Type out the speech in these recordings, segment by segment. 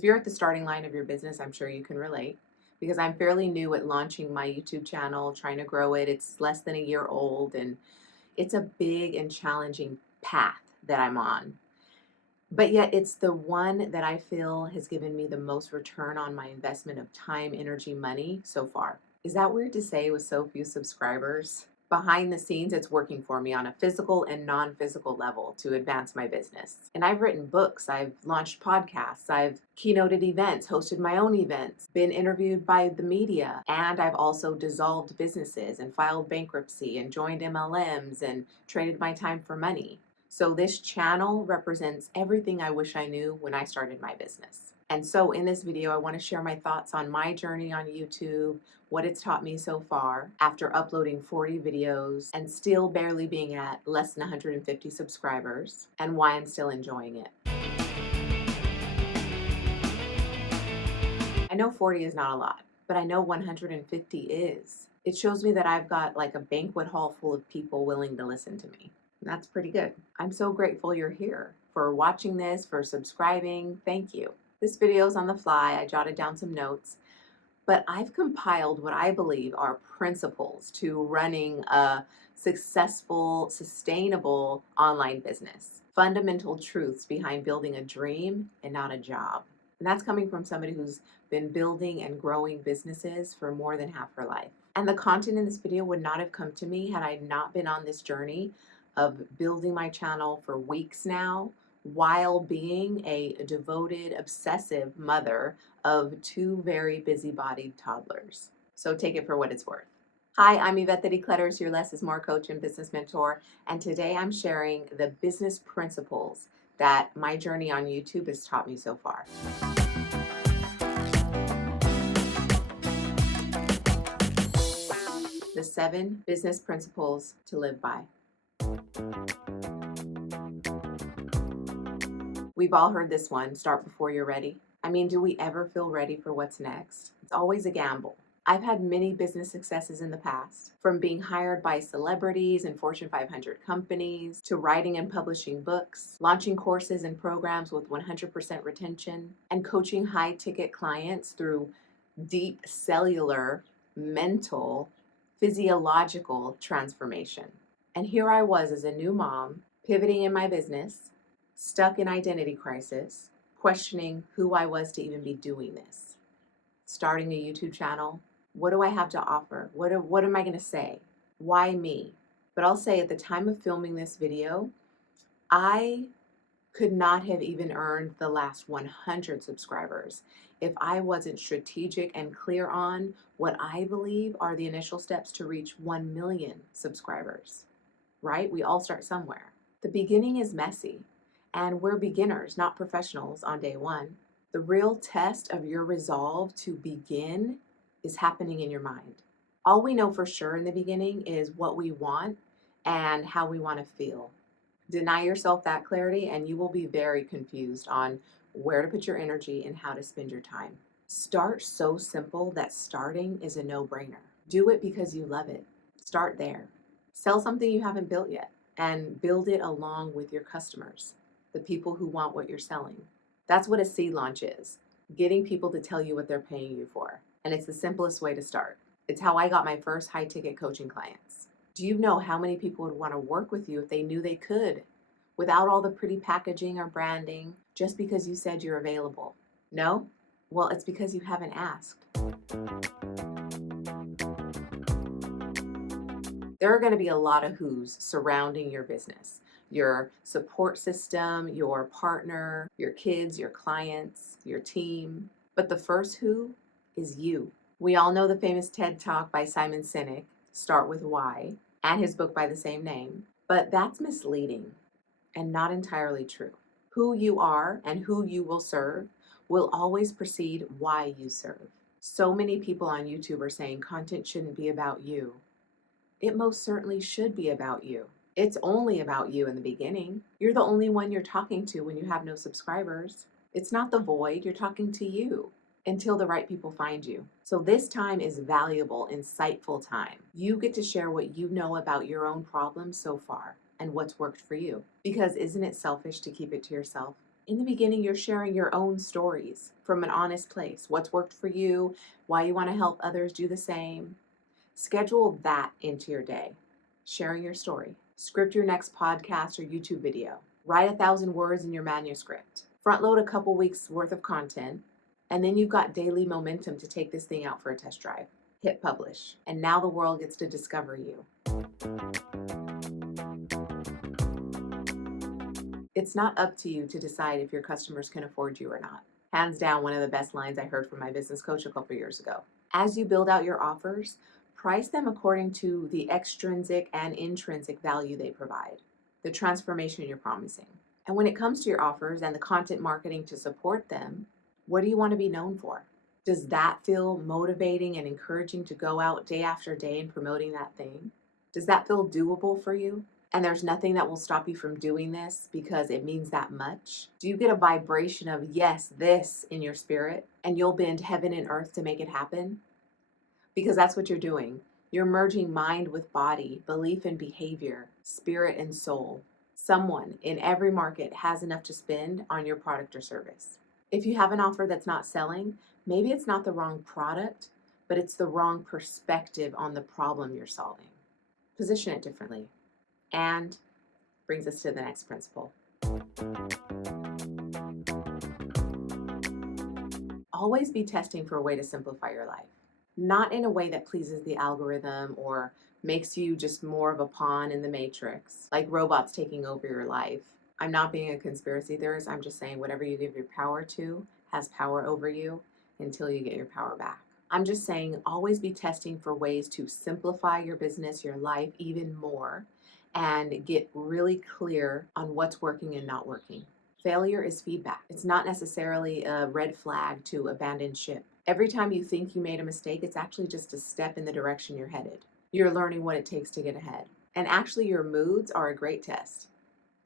If you're at the starting line of your business, I'm sure you can relate because I'm fairly new at launching my YouTube channel, trying to grow it. It's less than a year old and it's a big and challenging path that I'm on. But yet it's the one that I feel has given me the most return on my investment of time, energy, money so far. Is that weird to say with so few subscribers? Behind the scenes, it's working for me on a physical and non-physical level to advance my business. And I've written books, I've launched podcasts, I've keynoted events, hosted my own events, been interviewed by the media, and I've also dissolved businesses and filed bankruptcy and joined MLMs and traded my time for money. So this channel represents everything I wish I knew when I started my business. And so in this video, I want to share my thoughts on my journey on YouTube, what it's taught me so far after uploading 40 videos and still barely being at less than 150 subscribers, and why I'm still enjoying it. I know 40 is not a lot, but I know 150 is. It shows me that I've got like a banquet hall full of people willing to listen to me. That's pretty good. I'm so grateful you're here for watching this, for subscribing. Thank you. This video is on the fly. I jotted down some notes, but I've compiled what I believe are principles to running a successful, sustainable online business. Fundamental truths behind building a dream and not a job. And that's coming from somebody who's been building and growing businesses for more than half her life. And the content in this video would not have come to me had I not been on this journey of building my channel for weeks now, while being a devoted, obsessive mother of two very busy-bodied toddlers. So take it for what it's worth. Hi, I'm Yvette the Declutters, your less is more coach and business mentor, and today I'm sharing the business principles that my journey on YouTube has taught me so far. The 7 business principles to live by. We've all heard this one, start before you're ready. I mean, do we ever feel ready for what's next? It's always a gamble. I've had many business successes in the past, from being hired by celebrities and Fortune 500 companies, to writing and publishing books, launching courses and programs with 100% retention, and coaching high-ticket clients through deep cellular, mental, physiological transformation. And here I was as a new mom, pivoting in my business, stuck in identity crisis, questioning who I was to even be doing this. Starting a YouTube channel, what do I have to offer? What am I going to say? Why me? But I'll say at the time of filming this video, I could not have even earned the last 100 subscribers if I wasn't strategic and clear on what I believe are the initial steps to reach 1 million subscribers, right? We all start somewhere. The beginning is messy. And we're beginners, not professionals on day one. The real test of your resolve to begin is happening in your mind. All we know for sure in the beginning is what we want and how we want to feel. Deny yourself that clarity and you will be very confused on where to put your energy and how to spend your time. Start so simple that starting is a no-brainer. Do it because you love it. Start there. Sell something you haven't built yet and build it along with your customers, the people who want what you're selling. That's what a seed launch is, getting people to tell you what they're paying you for. And it's the simplest way to start. It's how I got my first high-ticket coaching clients. Do you know how many people would want to work with you if they knew they could, without all the pretty packaging or branding, just because you said you're available? No? Well, it's because you haven't asked. There are going to be a lot of who's surrounding your business. Your support system, your partner, your kids, your clients, your team. But the first who is you. We all know the famous TED Talk by Simon Sinek, Start With Why, and his book by the same name. But that's misleading and not entirely true. Who you are and who you will serve will always precede why you serve. So many people on YouTube are saying content shouldn't be about you. It most certainly should be about you. It's only about you in the beginning. You're the only one you're talking to when you have no subscribers. It's not the void, you're talking to you until the right people find you. So this time is valuable, insightful time. You get to share what you know about your own problems so far and what's worked for you. Because isn't it selfish to keep it to yourself? In the beginning, you're sharing your own stories from an honest place. What's worked for you, why you want to help others do the same. Schedule that into your day. Sharing your story. Script your next podcast or YouTube video. Write 1,000 words in your manuscript. Front load a couple weeks worth of content, and then you've got daily momentum to take this thing out for a test drive. Hit publish, and now the world gets to discover you. It's not up to you to decide if your customers can afford you or not. Hands down, one of the best lines I heard from my business coach a couple years ago. As you build out your offers, price them according to the extrinsic and intrinsic value they provide, the transformation you're promising. And when it comes to your offers and the content marketing to support them, what do you want to be known for? Does that feel motivating and encouraging to go out day after day and promoting that thing? Does that feel doable for you? And there's nothing that will stop you from doing this because it means that much? Do you get a vibration of yes, this in your spirit, and you'll bend heaven and earth to make it happen? Because that's what you're doing. You're merging mind with body, belief and behavior, spirit and soul. Someone in every market has enough to spend on your product or service. If you have an offer that's not selling, maybe it's not the wrong product, but it's the wrong perspective on the problem you're solving. Position it differently. And brings us to the next principle. Always be testing for a way to simplify your life. Not in a way that pleases the algorithm or makes you just more of a pawn in the matrix, like robots taking over your life. I'm not being a conspiracy theorist. I'm just saying whatever you give your power to has power over you until you get your power back. I'm just saying always be testing for ways to simplify your business, your life even more, and get really clear on what's working and not working. Failure is feedback. It's not necessarily a red flag to abandon ship. Every time you think you made a mistake, it's actually just a step in the direction you're headed. You're learning what it takes to get ahead. And actually, your moods are a great test.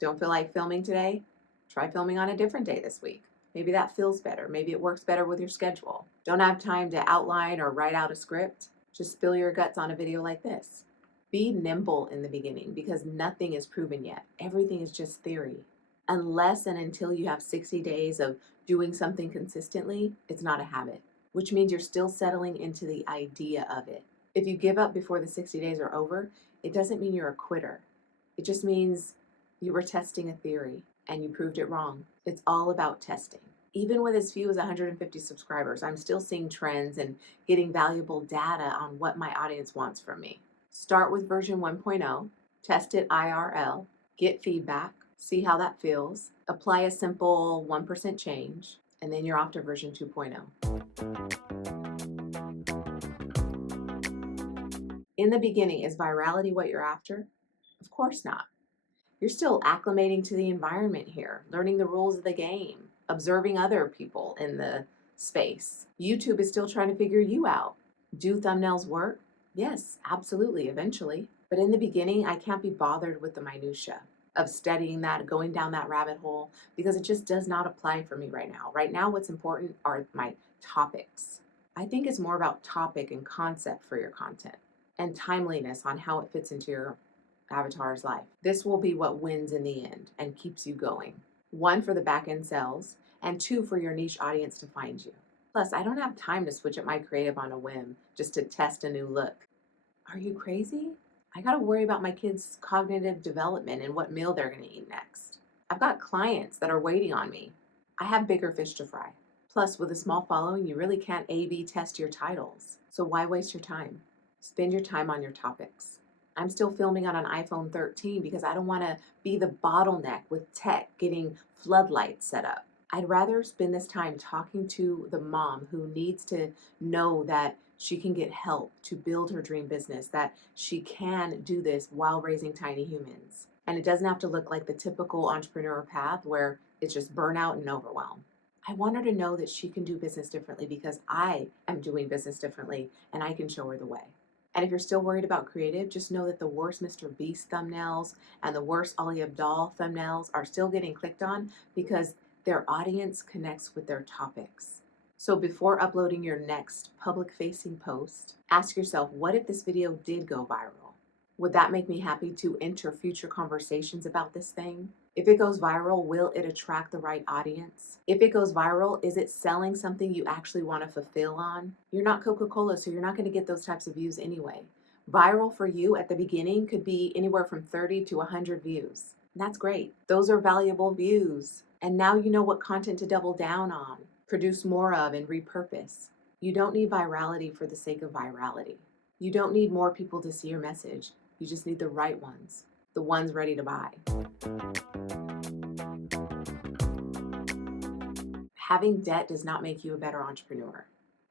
Don't feel like filming today? Try filming on a different day this week. Maybe that feels better. Maybe it works better with your schedule. Don't have time to outline or write out a script? Just spill your guts on a video like this. Be nimble in the beginning because nothing is proven yet. Everything is just theory. Unless and until you have 60 days of doing something consistently, it's not a habit, which means you're still settling into the idea of it. If you give up before the 60 days are over, it doesn't mean you're a quitter. It just means you were testing a theory and you proved it wrong. It's all about testing. Even with as few as 150 subscribers, I'm still seeing trends and getting valuable data on what my audience wants from me. Start with version 1.0, test it IRL, get feedback, see how that feels, apply a simple 1% change, and then you're off to version 2.0. In the beginning, is virality what you're after? Of course not. You're still acclimating to the environment here, learning the rules of the game, observing other people in the space. YouTube is still trying to figure you out. Do thumbnails work? Yes, absolutely, eventually. But in the beginning, I can't be bothered with the minutia of studying that, going down that rabbit hole, because it just does not apply for me right now. Right now, what's important are my topics. I think it's more about topic and concept for your content and timeliness on how it fits into your avatar's life. This will be what wins in the end and keeps you going. 1, for the back end sales, and 2, for your niche audience to find you. Plus, I don't have time to switch up my creative on a whim just to test a new look. Are you crazy? I gotta worry about my kids' cognitive development and what meal they're gonna eat next. I've got clients that are waiting on me. I have bigger fish to fry. Plus, with a small following, you really can't A/B test your titles. So why waste your time? Spend your time on your topics. I'm still filming on an iPhone 13 because I don't wanna be the bottleneck with tech getting floodlights set up. I'd rather spend this time talking to the mom who needs to know that she can get help to build her dream business, that she can do this while raising tiny humans. And it doesn't have to look like the typical entrepreneur path where it's just burnout and overwhelm. I want her to know that she can do business differently because I am doing business differently and I can show her the way. And if you're still worried about creative, just know that the worst Mr. Beast thumbnails and the worst Ali Abdaal thumbnails are still getting clicked on because their audience connects with their topics. So before uploading your next public-facing post, ask yourself, what if this video did go viral? Would that make me happy to enter future conversations about this thing? If it goes viral, will it attract the right audience? If it goes viral, is it selling something you actually want to fulfill on? You're not Coca-Cola, so you're not going to get those types of views anyway. Viral for you at the beginning could be anywhere from 30 to 100 views. That's great. Those are valuable views. And now you know what content to double down on, produce more of, and repurpose. You don't need virality for the sake of virality. You don't need more people to see your message. You just need the right ones, the ones ready to buy. Having debt does not make you a better entrepreneur.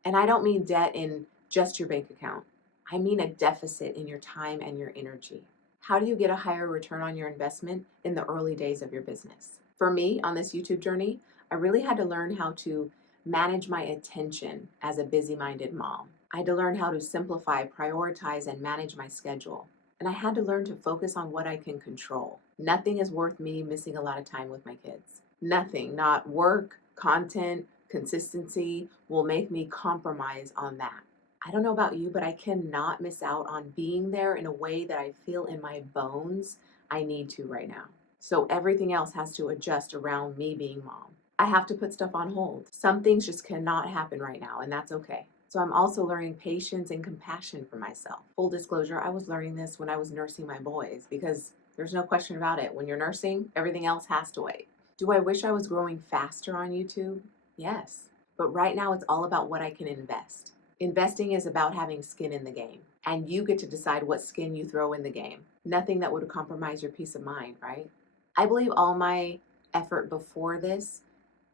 And I don't mean debt in just your bank account. I mean a deficit in your time and your energy. How do you get a higher return on your investment in the early days of your business? For me, on this YouTube journey, I really had to learn how to manage my attention as a busy-minded mom. I had to learn how to simplify, prioritize, and manage my schedule. And I had to learn to focus on what I can control. Nothing is worth me missing a lot of time with my kids. Nothing, not work, content, consistency, will make me compromise on that. I don't know about you, but I cannot miss out on being there in a way that I feel in my bones I need to right now. So everything else has to adjust around me being mom. I have to put stuff on hold. Some things just cannot happen right now, and that's okay. So I'm also learning patience and compassion for myself. Full disclosure, I was learning this when I was nursing my boys, because there's no question about it. When you're nursing, everything else has to wait. Do I wish I was growing faster on YouTube? Yes. But right now it's all about what I can invest. Investing is about having skin in the game, and you get to decide what skin you throw in the game. Nothing that would compromise your peace of mind, right? I believe all my effort before this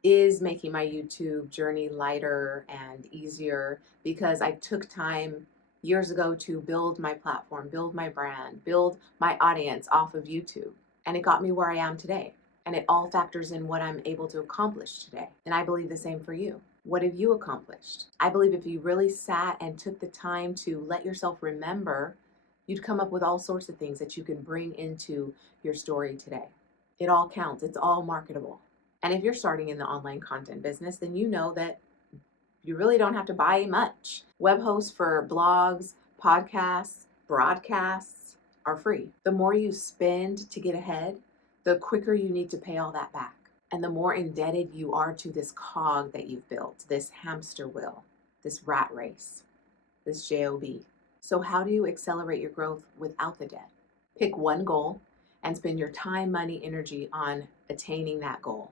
is making my YouTube journey lighter and easier, because I took time years ago to build my platform, build my brand, build my audience off of YouTube. And it got me where I am today. And it all factors in what I'm able to accomplish today. And I believe the same for you. What have you accomplished? I believe if you really sat and took the time to let yourself remember, you'd come up with all sorts of things that you can bring into your story today. It all counts. It's all marketable. And if you're starting in the online content business, then you know that you really don't have to buy much. Web hosts for blogs, podcasts, broadcasts are free. The more you spend to get ahead, the quicker you need to pay all that back. And the more indebted you are to this cog that you've built, this hamster wheel, this rat race, this job. So how do you accelerate your growth without the debt? Pick one goal and spend your time, money, energy on attaining that goal.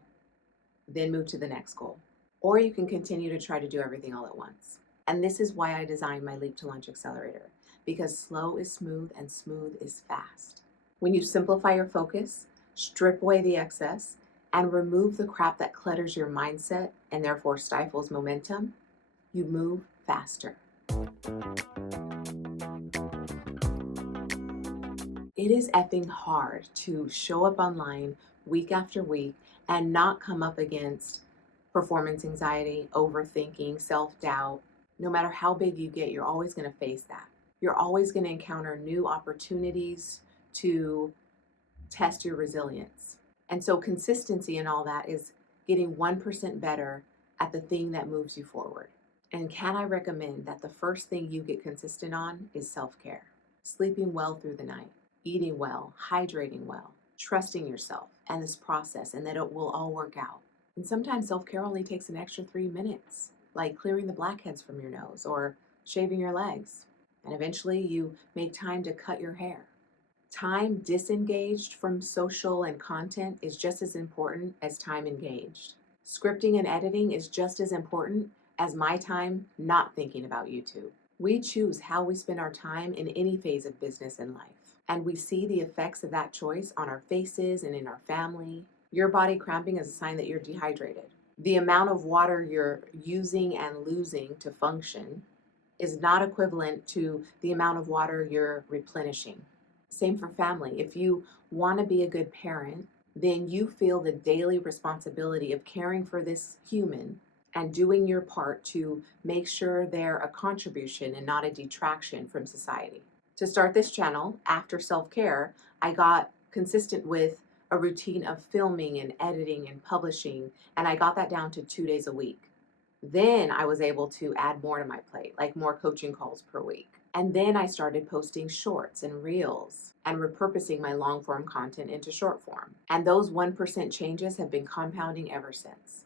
Then move to the next goal. Or you can continue to try to do everything all at once. And this is why I designed my Leap to Lunch Accelerator, because slow is smooth and smooth is fast. When you simplify your focus, strip away the excess, and remove the crap that clutters your mindset and therefore stifles momentum, you move faster. It is effing hard to show up online week after week and not come up against performance anxiety, overthinking, self-doubt. No matter how big you get, you're always going to face that. You're always going to encounter new opportunities to test your resilience. And so consistency and all that is getting 1% better at the thing that moves you forward. And can I recommend that the first thing you get consistent on is self-care? Sleeping well through the night, eating well, hydrating well, trusting yourself and this process, and that it will all work out. And sometimes self-care only takes an extra 3 minutes, like clearing the blackheads from your nose or shaving your legs. And eventually you make time to cut your hair. Time disengaged from social and content is just as important as time engaged. Scripting and editing is just as important as my time not thinking about YouTube. We choose how we spend our time in any phase of business and life. And we see the effects of that choice on our faces and in our family. Your body cramping is a sign that you're dehydrated. The amount of water you're using and losing to function is not equivalent to the amount of water you're replenishing. Same for family. If you want to be a good parent, then you feel the daily responsibility of caring for this human and doing your part to make sure they're a contribution and not a detraction from society. To start this channel, after self-care, I got consistent with a routine of filming and editing and publishing, and I got that down to 2 days a week. Then I was able to add more to my plate, like more coaching calls per week. And then I started posting shorts and reels and repurposing my long form content into short form. And those 1% changes have been compounding ever since.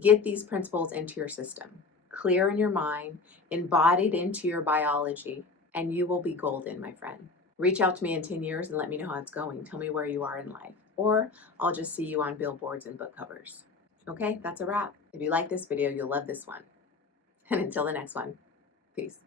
Get these principles into your system, clear in your mind, embodied into your biology, and you will be golden, my friend. Reach out to me in 10 years and let me know how it's going. Tell me where you are in life, or I'll just see you on billboards and book covers. Okay, that's a wrap. If you like this video, you'll love this one. And until the next one, peace.